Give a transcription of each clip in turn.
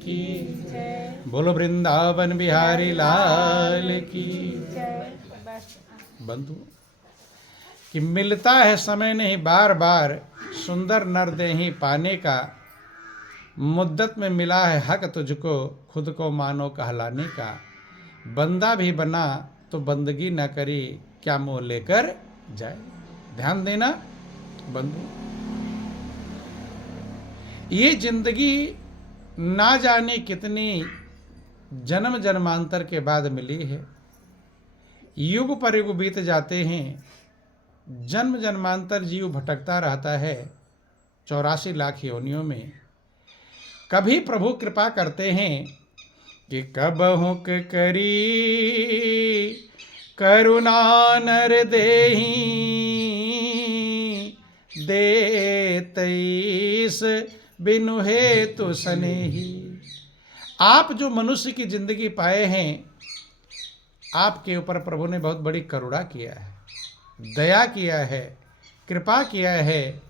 की बोलो वृंदावन बिहारी लाल की बंधु कि मिलता है समय नहीं बार बार सुंदर नर देही पाने का, मुद्दत में मिला है हक तुझको खुद को मानो कहलाने का, बंदा भी बना तो बंदगी न करी क्या मोह लेकर जाए। ध्यान देना बंधु, ये जिंदगी ना जाने कितनी जन्म जन्मांतर के बाद मिली है। युग पर युग बीत जाते हैं, जन्म जन्मांतर जीव भटकता रहता है 84 लाख योनियों में। कभी प्रभु कृपा करते हैं कि कबहुँ करी करुणा नर देहि देतईस बिनु हेतु सनेही। आप जो मनुष्य की जिंदगी पाए हैं, आपके ऊपर प्रभु ने बहुत बड़ी करुणा किया है, दया किया है, कृपा किया है।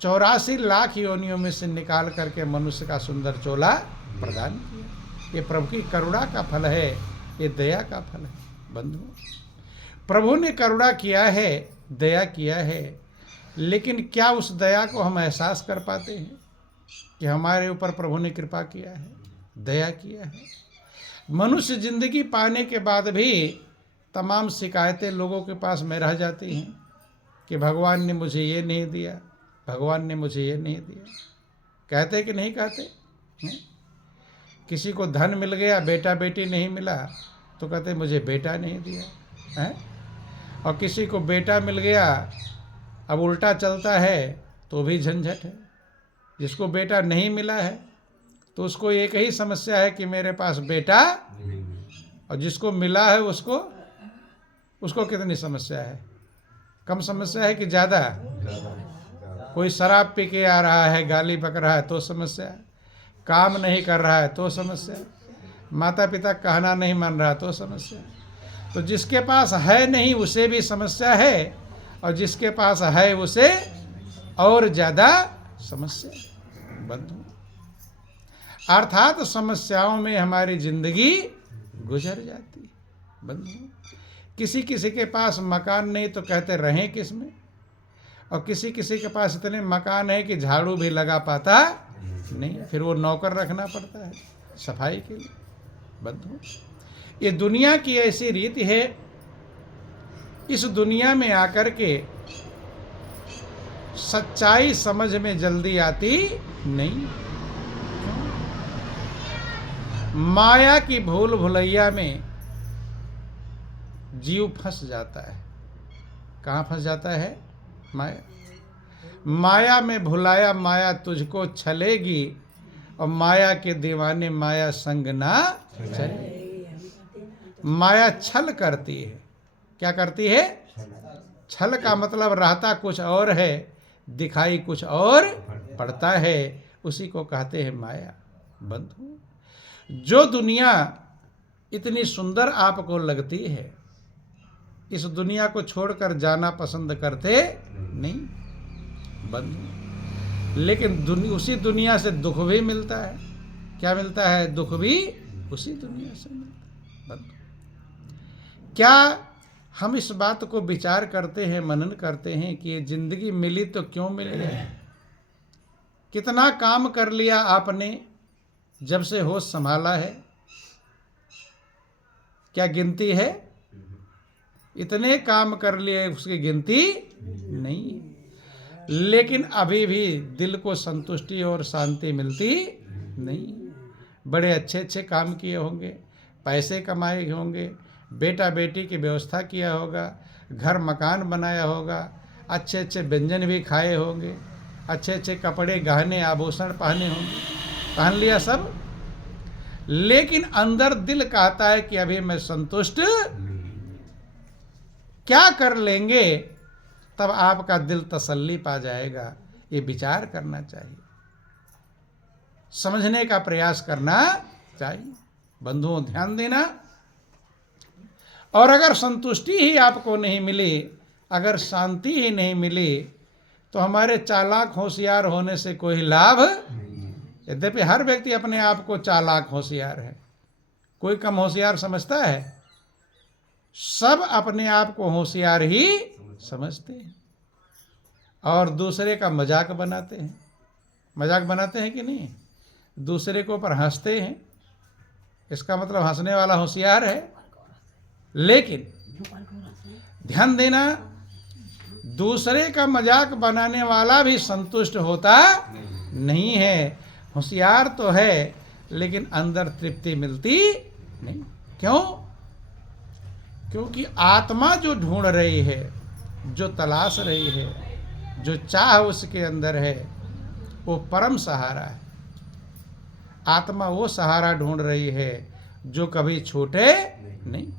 84 लाख योनियों में से निकाल करके मनुष्य का सुंदर चोला प्रदान किया। ये प्रभु की करुणा का फल है, ये दया का फल है। बंधु, प्रभु ने करुणा किया है, दया किया है, लेकिन क्या उस दया को हम एहसास कर पाते हैं कि हमारे ऊपर प्रभु ने कृपा किया है, दया किया है। मनुष्य जिंदगी पाने के बाद भी तमाम शिकायतें लोगों के पास में रह जाती हैं कि भगवान ने मुझे ये नहीं दिया, भगवान ने मुझे ये नहीं दिया। कहते कि नहीं कहते हैं? किसी को धन मिल गया, बेटा बेटी नहीं मिला तो कहते मुझे बेटा नहीं दिया है। और किसी को बेटा मिल गया, अब उल्टा चलता है तो भी झंझट है। जिसको बेटा नहीं मिला है तो उसको एक ही समस्या है कि मेरे पास बेटा, और जिसको मिला है उसको कितनी समस्या है? कम समस्या है कि ज़्यादा? कोई शराब पी के आ रहा है, गाली बक रहा है तो समस्या है, काम नहीं कर रहा है तो समस्या है, माता पिता कहना नहीं मान रहा तो समस्या है। तो जिसके पास है नहीं उसे भी समस्या है, और जिसके पास है उसे और ज़्यादा समस्या। बंधु, अर्थात समस्याओं में हमारी जिंदगी गुजर जाती है। बंधु, किसी किसी के पास मकान नहीं तो कहते रहें किस में, और किसी किसी के पास इतने मकान है कि झाड़ू भी लगा पाता नहीं, फिर वो नौकर रखना पड़ता है सफाई के लिए। बंधु, ये दुनिया की ऐसी रीति है, इस दुनिया में आकर के सच्चाई समझ में जल्दी आती नहीं। माया की भूल भुलैया में जीव फंस जाता है। कहाँ फंस जाता है? माया में भुलाया माया तुझको छलेगी, और माया के दीवाने माया संग ना चले। माया छल करती है। क्या करती है? छल का मतलब रहता कुछ और है, दिखाई कुछ और पड़ता है, उसी को कहते हैं माया। बंधु, जो दुनिया इतनी सुंदर आपको लगती है, इस दुनिया को छोड़कर जाना पसंद करते नहीं बंधु, लेकिन उसी दुनिया से दुख भी मिलता है। क्या मिलता है? दुख भी उसी दुनिया से मिलता है। बंधु, क्या हम इस बात को विचार करते हैं, मनन करते हैं कि ये जिंदगी मिली तो क्यों मिली है? कितना काम कर लिया आपने जब से होश संभाला है? क्या गिनती है? इतने काम कर लिए उसकी गिनती नहीं, लेकिन अभी भी दिल को संतुष्टि और शांति मिलती नहीं। बड़े अच्छे अच्छे काम किए होंगे, पैसे कमाए होंगे, बेटा बेटी की व्यवस्था किया होगा, घर मकान बनाया होगा, अच्छे अच्छे व्यंजन भी खाए होंगे, अच्छे अच्छे कपड़े गहने आभूषण पहने होंगे, पहन लिया सब, लेकिन अंदर दिल कहता है कि अभी मैं संतुष्ट। क्या कर लेंगे तब आपका दिल तसल्ली पा जाएगा? ये विचार करना चाहिए, समझने का प्रयास करना चाहिए। बंधुओं, ध्यान देना। और अगर संतुष्टि ही आपको नहीं मिली, अगर शांति ही नहीं मिली, तो हमारे चालाक होशियार होने से कोई लाभ यद्यपि हर व्यक्ति अपने आप को चालाक होशियार है, कोई कम होशियार समझता है? सब अपने आप को होशियार ही समझते हैं और दूसरे का मजाक बनाते हैं। मजाक बनाते हैं कि नहीं? दूसरे के ऊपर हंसते हैं, इसका मतलब हंसने वाला होशियार है। लेकिन ध्यान देना, दूसरे का मजाक बनाने वाला भी संतुष्ट होता नहीं है। होशियार तो है लेकिन अंदर तृप्ति मिलती नहीं। क्यों? क्योंकि आत्मा जो ढूंढ रही है, जो तलाश रही है, जो चाह उसके अंदर है, वो परम सहारा है। आत्मा वो सहारा ढूंढ रही है जो कभी छूटे नहीं।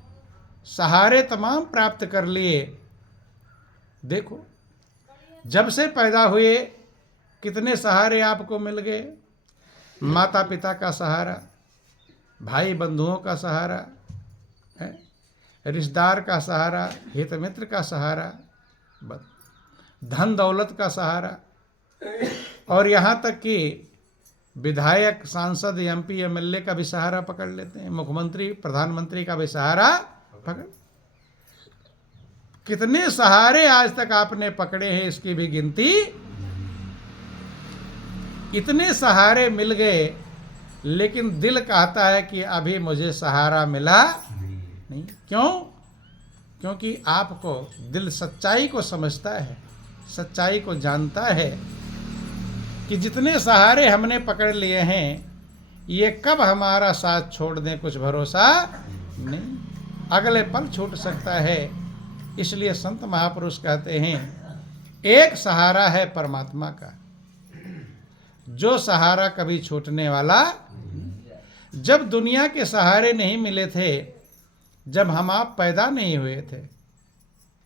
सहारे तमाम प्राप्त कर लिए। देखो, जब से पैदा हुए कितने सहारे आपको मिल गए। माता पिता का सहारा, भाई बंधुओं का सहारा है, रिश्तेदार का सहारा, हित मित्र का सहारा, धन दौलत का सहारा, और यहाँ तक कि विधायक, सांसद, एमपी, एमएलए का भी सहारा पकड़ लेते हैं, मुख्यमंत्री, प्रधानमंत्री का भी सहारा पकड़। कितने सहारे आज तक आपने पकड़े हैं, इसकी भी गिनती। इतने सहारे मिल गए, लेकिन दिल कहता है कि अभी मुझे सहारा मिला नहीं। क्यों? क्योंकि आपको दिल सच्चाई को समझता है, सच्चाई को जानता है कि जितने सहारे हमने पकड़ लिए हैं, ये कब हमारा साथ छोड़ दें कुछ भरोसा नहीं, अगले पल छूट सकता है। इसलिए संत महापुरुष कहते हैं, एक सहारा है परमात्मा का, जो सहारा कभी छूटने वाला। जब दुनिया के सहारे नहीं मिले थे, जब हम आप पैदा नहीं हुए थे,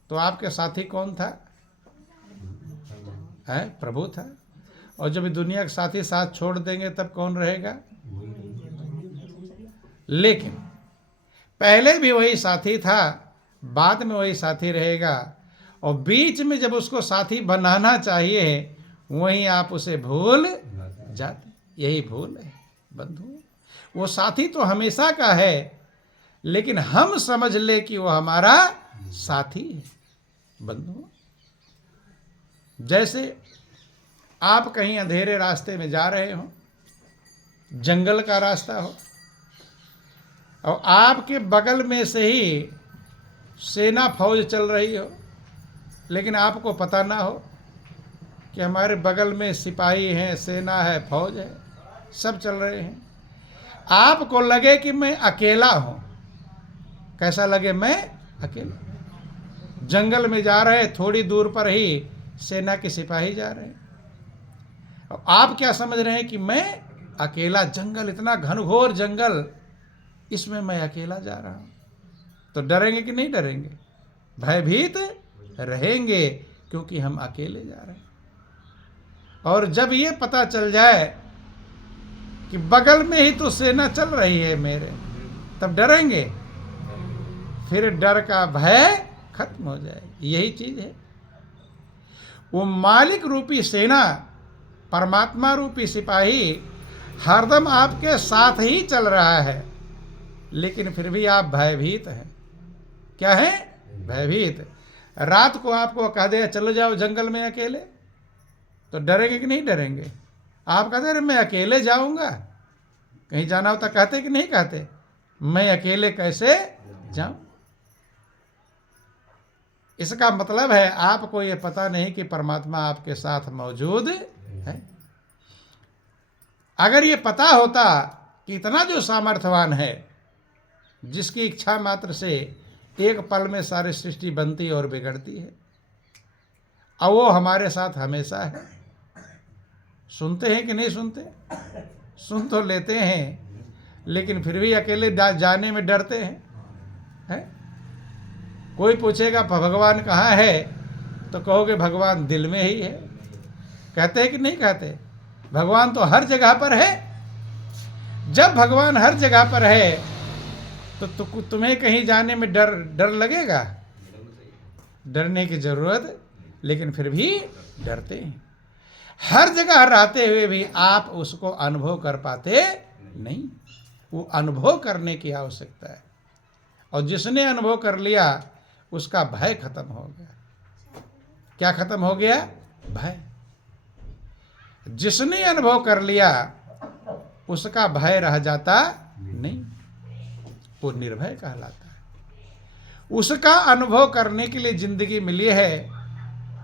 तो आपके साथी कौन था? है प्रभु था। और जब दुनिया के साथी साथ छोड़ देंगे तब कौन रहेगा? लेकिन पहले भी वही साथी था, बाद में वही साथी रहेगा, और बीच में जब उसको साथी बनाना चाहिए, वहीं आप उसे भूल जाते। यही भूल है बंधु। वो साथी तो हमेशा का है, लेकिन हम समझ ले कि वो हमारा साथी है बंधु। जैसे आप कहीं अंधेरे रास्ते में जा रहे हो, जंगल का रास्ता हो, और आपके बगल में से ही सेना फौज चल रही हो, लेकिन आपको पता ना हो कि हमारे बगल में सिपाही हैं, सेना है, फौज है, सब चल रहे हैं। आपको लगे कि मैं अकेला हूं। कैसा लगे? मैं अकेला। जंगल में जा रहे, थोड़ी दूर पर ही सेना के सिपाही जा रहे हैं, और आप क्या समझ रहे हैं कि मैं अकेला। जंगल, इतना घनघोर जंगल, इसमें मैं अकेला जा रहा हूं। तो डरेंगे कि नहीं डरेंगे? भयभीत रहेंगे, क्योंकि हम अकेले जा रहे हैं। और जब ये पता चल जाए कि बगल में ही तो सेना चल रही है मेरे, तब डरेंगे। फिर डर का भय खत्म हो जाए। यही चीज है। वो मालिक रूपी सेना, परमात्मा रूपी सिपाही हरदम आपके साथ ही चल रहा है, लेकिन फिर भी आप भयभीत हैं। क्या है? भयभीत। रात को आपको कह दे चलो जाओ जंगल में अकेले, तो डरेंगे कि नहीं डरेंगे? आप कहते अरे मैं अकेले जाऊंगा, कहीं जाना होता कहते कि नहीं कहते? मैं अकेले कैसे जाऊं? इसका मतलब है आपको ये पता नहीं कि परमात्मा आपके साथ मौजूद है। अगर ये पता होता कि इतना जो सामर्थ्यवान है, जिसकी इच्छा मात्र से एक पल में सारी सृष्टि बनती और बिगड़ती है, और वो हमारे साथ हमेशा है। सुनते हैं कि नहीं सुनते? सुन तो लेते हैं, लेकिन फिर भी अकेले जाने में डरते हैं। कोई पूछेगा भगवान कहाँ है, तो कहोगे भगवान दिल में ही है। कहते हैं कि नहीं कहते? भगवान तो हर जगह पर है। जब भगवान हर जगह पर है, तो तुम्हें कहीं जाने में डर लगेगा? डरने की जरूरत, लेकिन फिर भी डरते हैं। हर जगह रहते हुए भी आप उसको अनुभव कर पाते नहीं। वो अनुभव करने की आवश्यकता है, और जिसने अनुभव कर लिया उसका भय खत्म हो गया। क्या खत्म हो गया? भय। जिसने अनुभव कर लिया उसका भय रह जाता नहीं, वो निर्भय कहलाता है। उसका अनुभव करने के लिए जिंदगी मिली है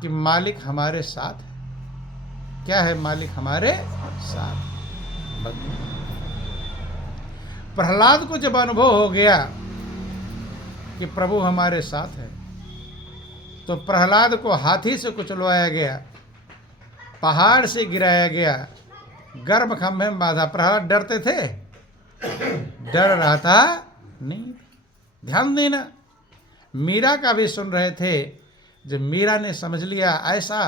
कि मालिक हमारे साथ है। क्या है? मालिक हमारे साथ। प्रहलाद को जब अनुभव हो गया कि प्रभु हमारे साथ है, तो प्रहलाद को हाथी से कुचलवाया गया, पहाड़ से गिराया गया, गर्भ खंभे में बांधा। प्रहलाद डरते थे? डर रहा था नहीं। ध्यान देना, मीरा का भी सुन रहे थे। जब मीरा ने समझ लिया ऐसा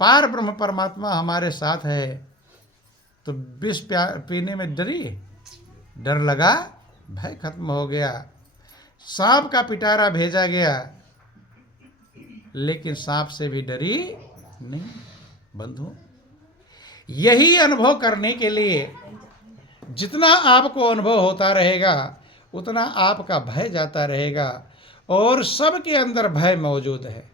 पार ब्रह्म परमात्मा हमारे साथ है, तो विष पीने में डरी? डर लगा, भय खत्म हो गया। सांप का पिटारा भेजा गया, लेकिन सांप से भी डरी नहीं। बंधु, यही अनुभव करने के लिए जितना आपको अनुभव होता रहेगा उतना आपका भय जाता रहेगा। और सबके अंदर भय मौजूद है,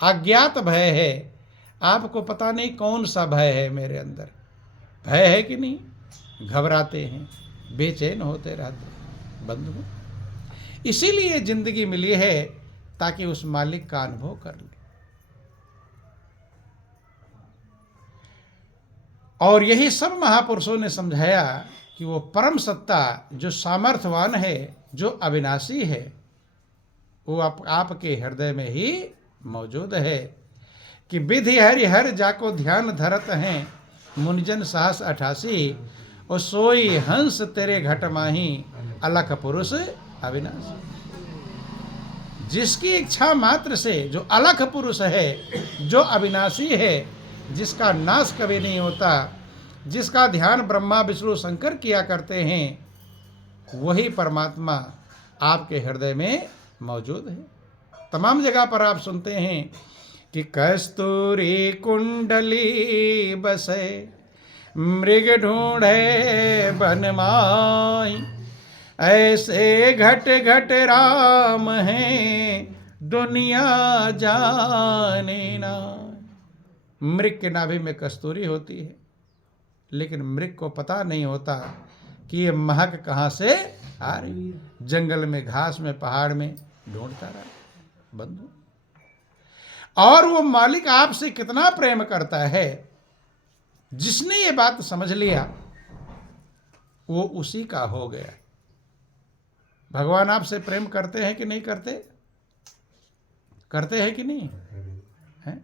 अज्ञात भय है। आपको पता नहीं कौन सा भय है मेरे अंदर। भय है कि नहीं? घबराते हैं, बेचैन होते रहते हैं। बंधु, इसीलिए जिंदगी मिली है ताकि उस मालिक का अनुभव कर ले। और यही सब महापुरुषों ने समझाया कि वो परम सत्ता जो सामर्थ्यवान है, जो अविनाशी है, वो आपके हृदय में ही मौजूद है। कि विधि हरि हर जाको ध्यान धरत हैं, मुनिजन साहस 88, और सोई हंस तेरे घट माही, अलख पुरुष अविनाशी। जिसकी इच्छा मात्र से, जो अलख पुरुष है, जो अविनाशी है, जिसका नाश कभी नहीं होता, जिसका ध्यान ब्रह्मा विष्णु शंकर किया करते हैं, वही परमात्मा आपके हृदय में मौजूद है। तमाम जगह पर आप सुनते हैं कि कस्तूरी कुंडली बसे, मृग ढूंढे बनमाई, ऐसे घट घट राम हैं, दुनिया जाने ना। मृग के नाभि में कस्तूरी होती है, लेकिन मृग को पता नहीं होता कि ये महक कहाँ से आ रही। जंगल में, घास में, पहाड़ में ढूंढता रहा। बंधु, और वो मालिक आपसे कितना प्रेम करता है, जिसने ये बात समझ लिया वो उसी का हो गया। भगवान आपसे प्रेम करते हैं कि नहीं करते? करते हैं कि नहीं है?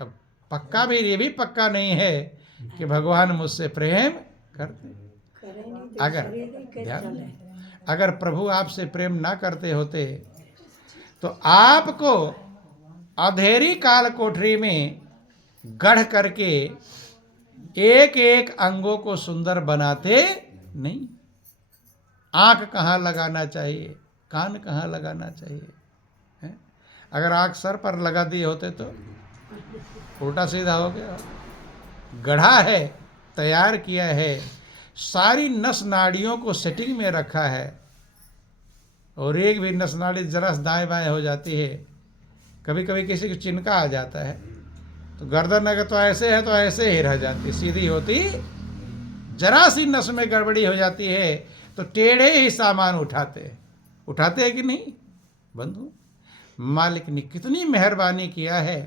अब पक्का भी, ये भी पक्का नहीं है कि भगवान मुझसे प्रेम करते। अगर प्रभु आपसे प्रेम ना करते होते तो आपको अंधेरी काल कोठरी में गढ़ करके एक एक अंगों को सुंदर बनाते नहीं। आंख कहाँ लगाना चाहिए, कान कहाँ लगाना चाहिए है? अगर आंख सर पर लगा दिए होते तो उल्टा सीधा हो गया। गढ़ा है, तैयार किया है, सारी नस नाड़ियों को सेटिंग में रखा है, और एक भी नस नाड़ी जरा दाएं बाएं हो जाती है। कभी कभी किसी को चिनका आ जाता है तो गर्दन अगर तो ऐसे है तो ऐसे ही रह जाती, सीधी होती। जरा सी नस में गड़बड़ी हो जाती है तो टेढ़े ही सामान उठाते हैं कि नहीं? बंधु, मालिक ने कितनी मेहरबानी किया है,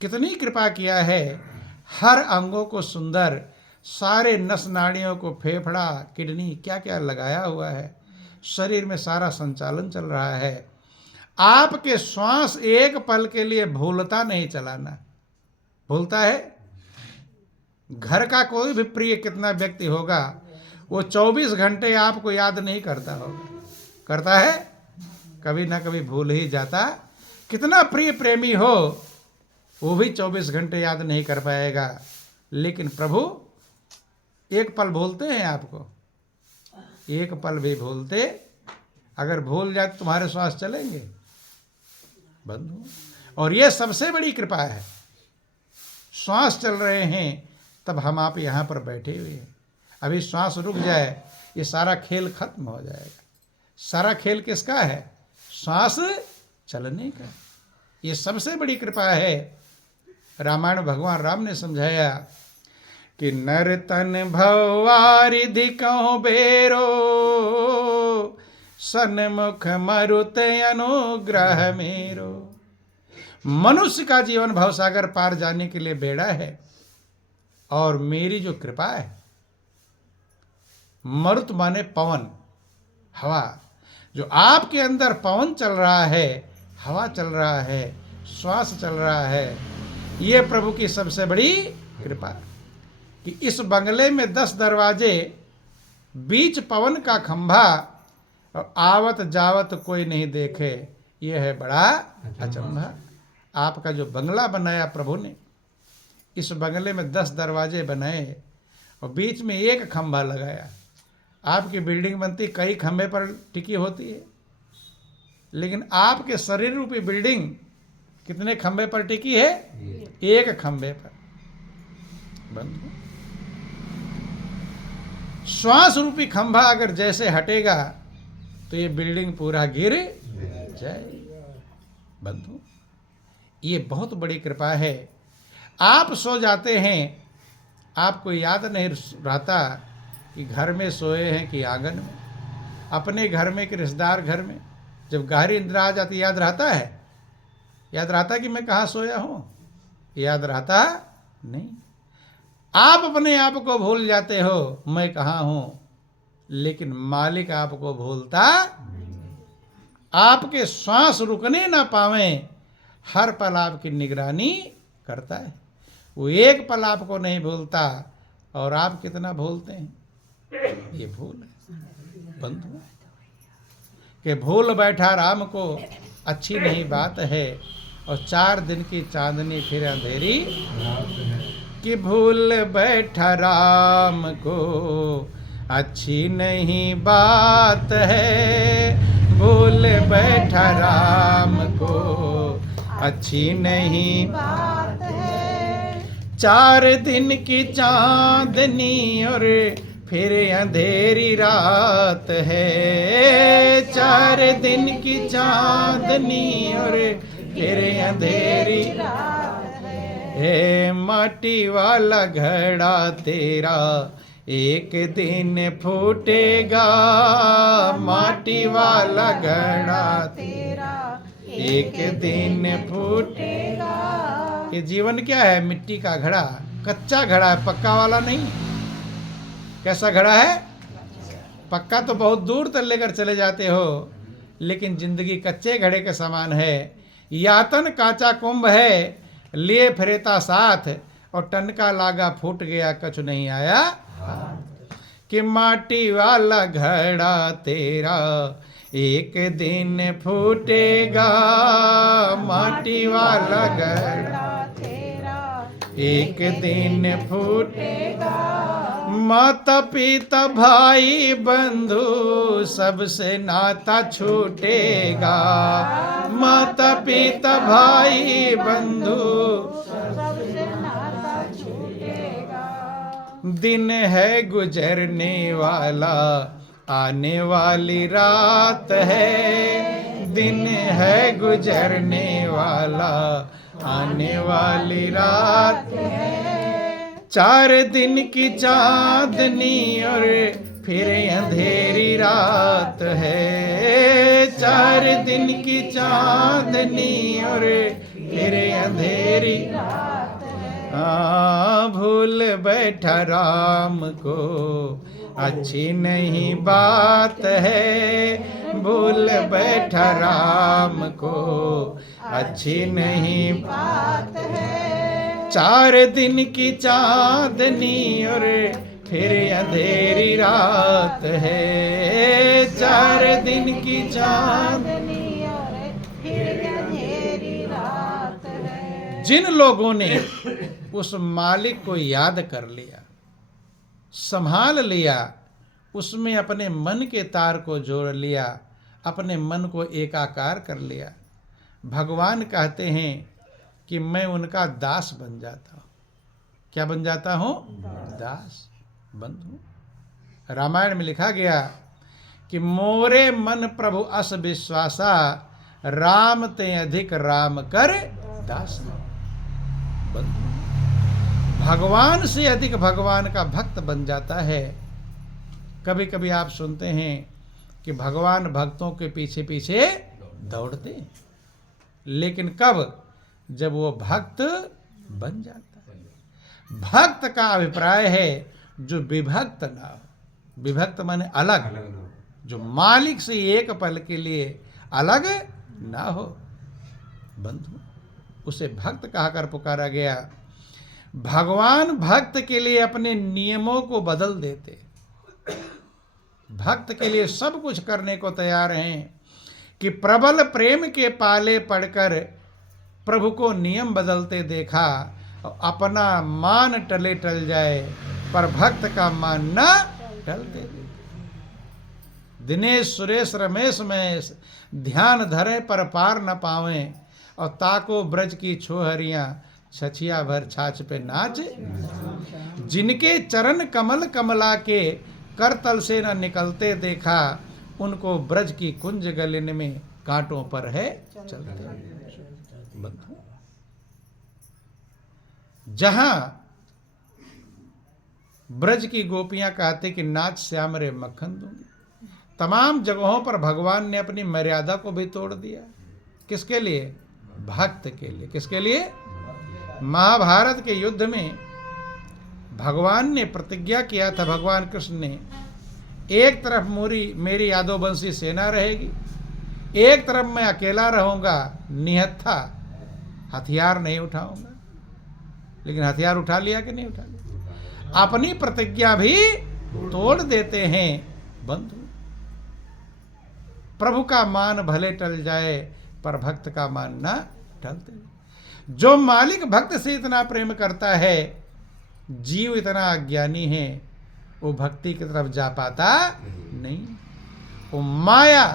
कितनी कृपा किया है। हर अंगों को सुंदर, सारे नस नाड़ियों को, फेफड़ा, किडनी, क्या क्या लगाया हुआ है। शरीर में सारा संचालन चल रहा है। आपके श्वास एक पल के लिए भूलता नहीं चलाना। भूलता है? घर का कोई भी प्रिय कितना व्यक्ति होगा, वो 24 घंटे आपको याद नहीं करता होगा। करता है? कभी ना कभी भूल ही जाता। कितना प्रिय प्रेमी हो, वो भी 24 घंटे याद नहीं कर पाएगा। लेकिन प्रभु एक पल भूलते हैं आपको? एक पल भी भूलते? अगर भूल जाए तो तुम्हारे श्वास चलेंगे? बंधु, और ये सबसे बड़ी कृपा है। श्वास चल रहे हैं तब हम आप यहाँ पर बैठे हुए हैं। अभी श्वास रुक जाए ये सारा खेल खत्म हो जाएगा। सारा खेल किसका है? श्वास चलने का। ये सबसे बड़ी कृपा है। रामायण भगवान राम ने समझाया कि नर तन भवारिधि कहो बेरो, सन्मुख मरुत अनुग्रह मेरो। मनुष्य का जीवन भवसागर पार जाने के लिए बेड़ा है, और मेरी जो कृपा है, मरुत माने पवन, हवा, जो आपके अंदर पवन चल रहा है, हवा चल रहा है, श्वास चल रहा है, ये प्रभु की सबसे बड़ी कृपा कि इस बंगले में 10 दरवाजे, बीच पवन का खंभा, और आवत जावत कोई नहीं देखे, ये है बड़ा अचंभा। आपका जो बंगला बनाया प्रभु ने, इस बंगले में 10 दरवाजे बनाए और बीच में एक खंभा लगाया। आपकी बिल्डिंग बनती कई खंभे पर टिकी होती है, लेकिन आपके शरीर रूपी बिल्डिंग कितने खंभे पर टिकी है? एक खंभे पर। बंधु, श्वास रूपी खंभा अगर जैसे हटेगा तो ये बिल्डिंग पूरा गिर जाएगी। बंधु, ये बहुत बड़ी कृपा है। आप सो जाते हैं, आपको याद नहीं रहता कि घर में सोए हैं कि आंगन में, अपने घर में कि रिश्तेदार घर में। जब गहरी निद्रा आ जाती याद रहता है? याद रहता कि मैं कहाँ सोया हूँ? याद रहता नहीं। आप अपने आप को भूल जाते हो मैं कहाँ हूँ, लेकिन मालिक आपको भूलता नहीं। आपके श्वास रुकने ना पावे, हर पल आपकी निगरानी करता है। वो एक पल आपको नहीं भूलता, और आप कितना भूलते हैं, ये भूल है। बंधु, कि भूल बैठा राम को अच्छी नहीं बात है, और 4 दिन की चांदनी फिर अंधेरी, कि भूल बैठा राम को अच्छी नहीं बात है, भूल बैठा राम को अच्छी नहीं बात है। 4 दिन की चांदनी और फिर अंधेरी रात है, 4 दिन की चांदनी और फिर अंधेरी रात है। माटी वाला घड़ा तेरा एक दिन फूटेगा, माटी वाला घड़ा तेरा एक दिन फूटेगा। ये जीवन क्या है? मिट्टी का घड़ा, कच्चा घड़ा है, पक्का वाला नहीं। कैसा घड़ा है? पक्का तो बहुत दूर तक लेकर चले जाते हो, लेकिन जिंदगी कच्चे घड़े के समान है। यातन काचा कुंभ है, लिए फिरेता साथ, और टनका लागा फूट गया कछु नहीं आया। कि माटी वाला घड़ा तेरा एक दिन फूटेगा, माटी वाला घड़ा तेरा एक दिन फूटेगा। माता पिता भाई बंधु सबसे नाता छूटेगा, माता पिता भाई बंधु सबसे नाता छूटेगा। दिन है गुजरने वाला, आने वाली रात है, दिन है गुजरने वाला, आने वाली रात है। 4 दिन की चांदनी और फिर अंधेरी रात है, 4 दिन की चांदनी और फिर अंधेरी रात है। भूल बैठा राम को अच्छी नहीं बात है, भूल बैठा राम को अच्छी नहीं बात है। 4 दिन की चांदनी और फिर अंधेरी रात है, 4 दिन की चांदनी और फिर अंधेरी रात है। जिन लोगों ने उस मालिक को याद कर लिया, संभाल लिया, उसमें अपने मन के तार को जोड़ लिया, अपने मन को एकाकार कर लिया, भगवान कहते हैं कि मैं उनका दास बन जाता हूँ। क्या बन जाता हूं? दास, बंधु। रामायण में लिखा गया कि मोरे मन प्रभु अस विश्वासा, राम ते अधिक राम कर दास। बंधु, भगवान से अधिक भगवान का भक्त बन जाता है। कभी कभी आप सुनते हैं कि भगवान भक्तों के पीछे पीछे दौड़ते हैं, लेकिन कब? जब वो भक्त बन जाता है। भक्त का अभिप्राय है जो विभक्त ना हो। विभक्त माने अलग, जो मालिक से एक पल के लिए अलग ना हो। बंधु, उसे भक्त कहकर पुकारा गया। भगवान भक्त के लिए अपने नियमों को बदल देते, भक्त के लिए सब कुछ करने को तैयार हैं कि प्रबल प्रेम के पाले पड़कर प्रभु को नियम बदलते देखा। अपना मान टले टल जाए, पर भक्त का मान न टलते। दिनेश सुरेश रमेश महेश ध्यान धरे पर पार न पावे, और ताको ब्रज की छोहरियां छछिया भर छाछ पे नाच। जिनके चरण कमल कमला के करतल से न निकलते देखा, उनको ब्रज की कुंज गलिन में कांटों पर है चलते। बंधु, जहां ब्रज की गोपियां कहते कि नाच श्याम रे मक्खन दूंगी, तमाम जगहों पर भगवान ने अपनी मर्यादा को भी तोड़ दिया। किसके लिए? भक्त के लिए। किसके लिए? महाभारत के युद्ध में भगवान ने प्रतिज्ञा किया था, भगवान कृष्ण ने, एक तरफ मेरी यादववंशी सेना रहेगी, एक तरफ मैं अकेला रहूंगा, निहत्था, हथियार नहीं उठाऊंगा। लेकिन हथियार उठा लिया कि नहीं उठा लिया? अपनी प्रतिज्ञा भी तोड़ देते हैं। बंधु, प्रभु का मान भले टल जाए, पर भक्त का मान ना टलते। जो मालिक भक्त से इतना प्रेम करता है, जीव इतना अज्ञानी है, वो भक्ति की तरफ जा पाता नहीं। वो माया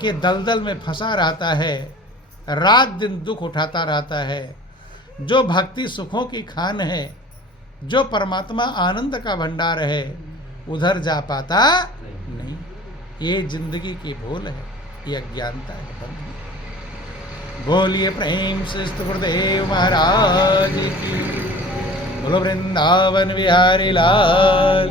के दलदल में फंसा रहता है, रात दिन दुख उठाता रहता है। जो भक्ति सुखों की खान है, जो परमात्मा आनंद का भंडार है, उधर जा पाता नहीं। ये जिंदगी की भूल है, ये अज्ञानता है। बोलिए प्रेम से गुरुदेव महाराज की। बोलो वृंदावन बिहारी लाल।